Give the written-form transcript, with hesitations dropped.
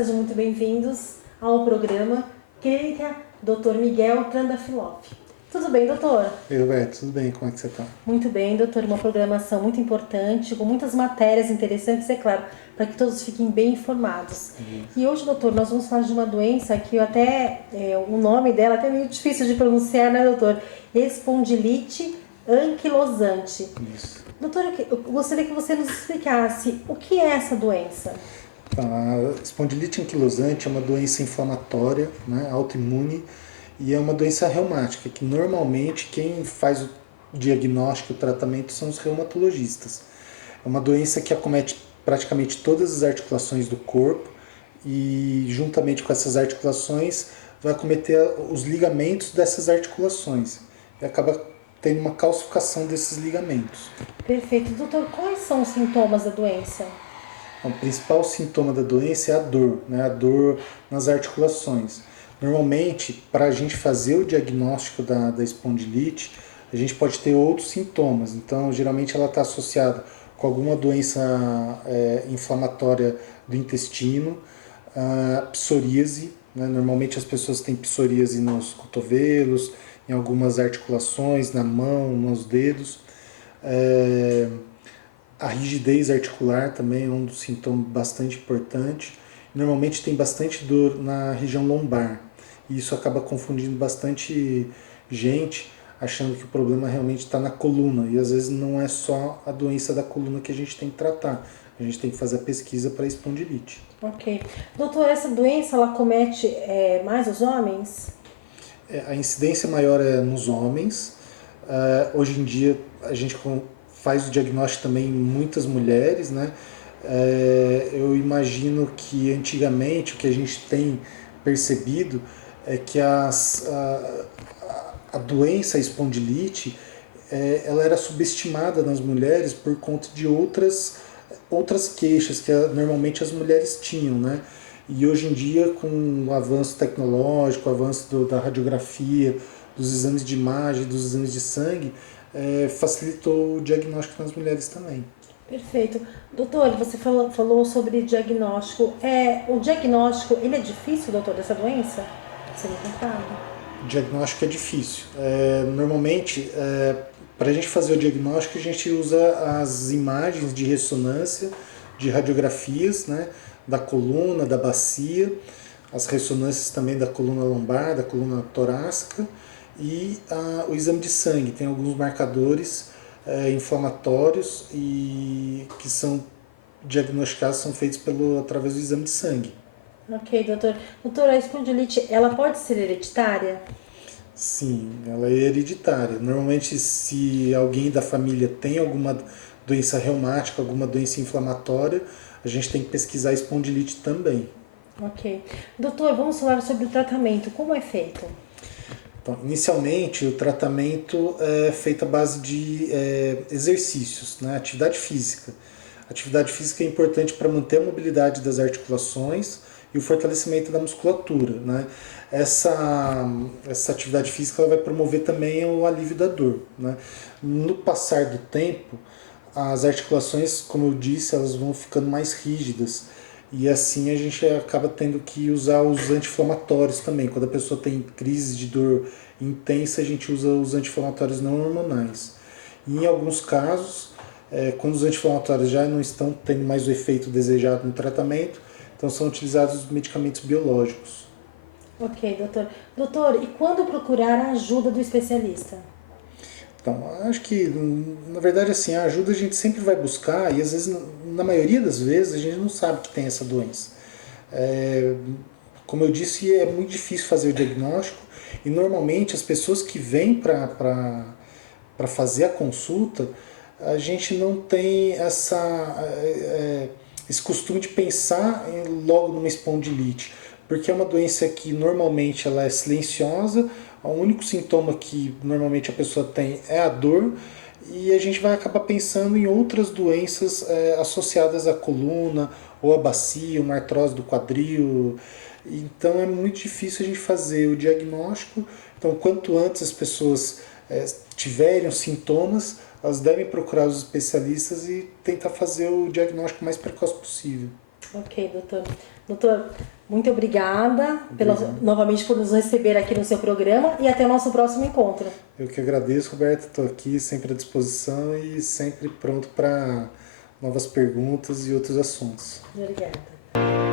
sejam muito bem-vindos ao programa Clínica Dr. Miguel Trandafilov. Tudo bem, doutor? Oi, Roberto, tudo bem? Como é que você está? Muito bem, doutor. Uma programação muito importante, com muitas matérias interessantes, é claro, para que todos fiquem bem informados. E hoje, doutor, nós vamos falar de uma doença que o nome dela é até meio difícil de pronunciar, né, doutor? Espondilite anquilosante. Isso. Doutor, eu gostaria que você nos explicasse o que é essa doença. A espondilite anquilosante é uma doença inflamatória, né, autoimune, e é uma doença reumática, que normalmente quem faz o diagnóstico e o tratamento são os reumatologistas. É uma doença que acomete praticamente todas as articulações do corpo e, juntamente com essas articulações, vai acometer os ligamentos dessas articulações e acaba tendo uma calcificação desses ligamentos. Perfeito. Doutor, quais são os sintomas da doença? O principal sintoma da doença é a dor, né? A dor nas articulações. Normalmente, para a gente fazer o diagnóstico da espondilite, a gente pode ter outros sintomas. Então, geralmente ela está associada com alguma doença inflamatória do intestino, psoríase, né? Normalmente as pessoas têm psoríase nos cotovelos, em algumas articulações, na mão, nos dedos. A rigidez articular também é um dos sintomas bastante importante. Normalmente tem bastante dor na região lombar. E isso acaba confundindo bastante gente, achando que o problema realmente está na coluna. E às vezes não é só a doença da coluna que a gente tem que tratar. A gente tem que fazer a pesquisa para espondilite. Ok. Doutor, essa doença ela comete mais os homens? A incidência maior é nos homens. Hoje em dia a gente faz o diagnóstico também em muitas mulheres, né? Eu imagino que antigamente o que a gente tem percebido é que a doença, a espondilite, ela era subestimada nas mulheres por conta de outras queixas que normalmente as mulheres tinham, né? E hoje em dia, com o avanço tecnológico, o avanço da radiografia, dos exames de imagem, dos exames de sangue, facilitou o diagnóstico nas mulheres também. Perfeito. Doutor, você falou sobre diagnóstico. O diagnóstico, ele é difícil, doutor, dessa doença? Ser encontrado? O diagnóstico é difícil. Normalmente, para a gente fazer o diagnóstico, a gente usa as imagens de ressonância, de radiografias, né, da coluna, da bacia, as ressonâncias também da coluna lombar, da coluna torácica e o exame de sangue. Tem alguns marcadores inflamatórios e que são diagnosticados, são feitos através do exame de sangue. Ok, doutor. Doutor, a espondilite, ela pode ser hereditária? Sim, ela é hereditária. Normalmente, se alguém da família tem alguma doença reumática, alguma doença inflamatória, a gente tem que pesquisar a espondilite também. Ok. Doutor, vamos falar sobre o tratamento. Como é feito? Então, inicialmente, o tratamento é feito à base de exercícios, né? Atividade física. Atividade física é importante para manter a mobilidade das articulações e o fortalecimento da musculatura, né? Essa atividade física ela vai promover também o alívio da dor, né? No passar do tempo, as articulações, como eu disse, elas vão ficando mais rígidas e assim a gente acaba tendo que usar os anti-inflamatórios também. Quando a pessoa tem crise de dor intensa, a gente usa os anti-inflamatórios não hormonais. E em alguns casos, quando os anti-inflamatórios já não estão tendo mais o efeito desejado no tratamento, então são utilizados os medicamentos biológicos. Ok, doutor. Doutor, e quando procurar a ajuda do especialista? Então, acho que, na verdade, assim, a ajuda a gente sempre vai buscar e, às vezes, na maioria das vezes, a gente não sabe que tem essa doença. Como eu disse, é muito difícil fazer o diagnóstico e, normalmente, as pessoas que vêm para fazer a consulta, a gente não tem esse costume de pensar logo numa espondilite, porque é uma doença que normalmente ela é silenciosa, o único sintoma que normalmente a pessoa tem é a dor e a gente vai acabar pensando em outras doenças associadas à coluna ou à bacia, uma artrose do quadril. Então é muito difícil a gente fazer o diagnóstico. Então, quanto antes as pessoas tiverem os sintomas, elas devem procurar os especialistas e tentar fazer o diagnóstico mais precoce possível. Ok, doutor. Doutor, muito obrigada novamente por nos receber aqui no seu programa e até o nosso próximo encontro. Eu que agradeço, Roberto. Estou aqui sempre à disposição e sempre pronto para novas perguntas e outros assuntos. Obrigada.